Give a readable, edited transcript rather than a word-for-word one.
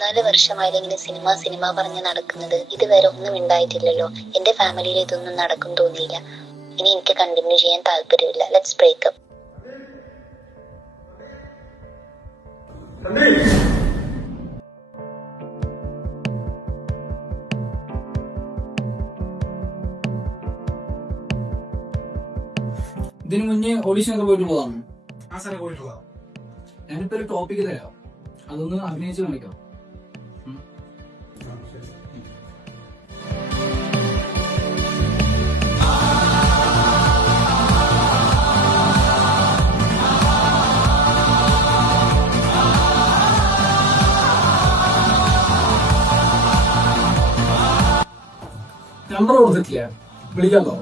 3-4 വർഷമായാലും ഇങ്ങനെ സിനിമ പറഞ്ഞ് നടക്കുന്നത്. ഇതുവരെ ഒന്നും ഉണ്ടായിട്ടില്ലല്ലോ. എന്റെ ഫാമിലിയിൽ ഇതൊന്നും നടക്കും തോന്നിയില്ല. ഇനി എനിക്ക് കണ്ടിന്യൂ ചെയ്യാൻ താല്പര്യമില്ല. Let's breakup. ഇതിനു മുന്നേ ഓഡീഷനൊക്കെ പോയിട്ട് പോകാം. ആ സാറേ പോയിട്ട് പോകാം. ഞാനിപ്പോ ഒരു ടോപ്പിക്ക് തരാം, അതൊന്ന് അഭിനയിച്ച് കാണിക്കാം. നമ്പർ കൊടുത്തിട്ടില്ല, വിളിക്കാമോ?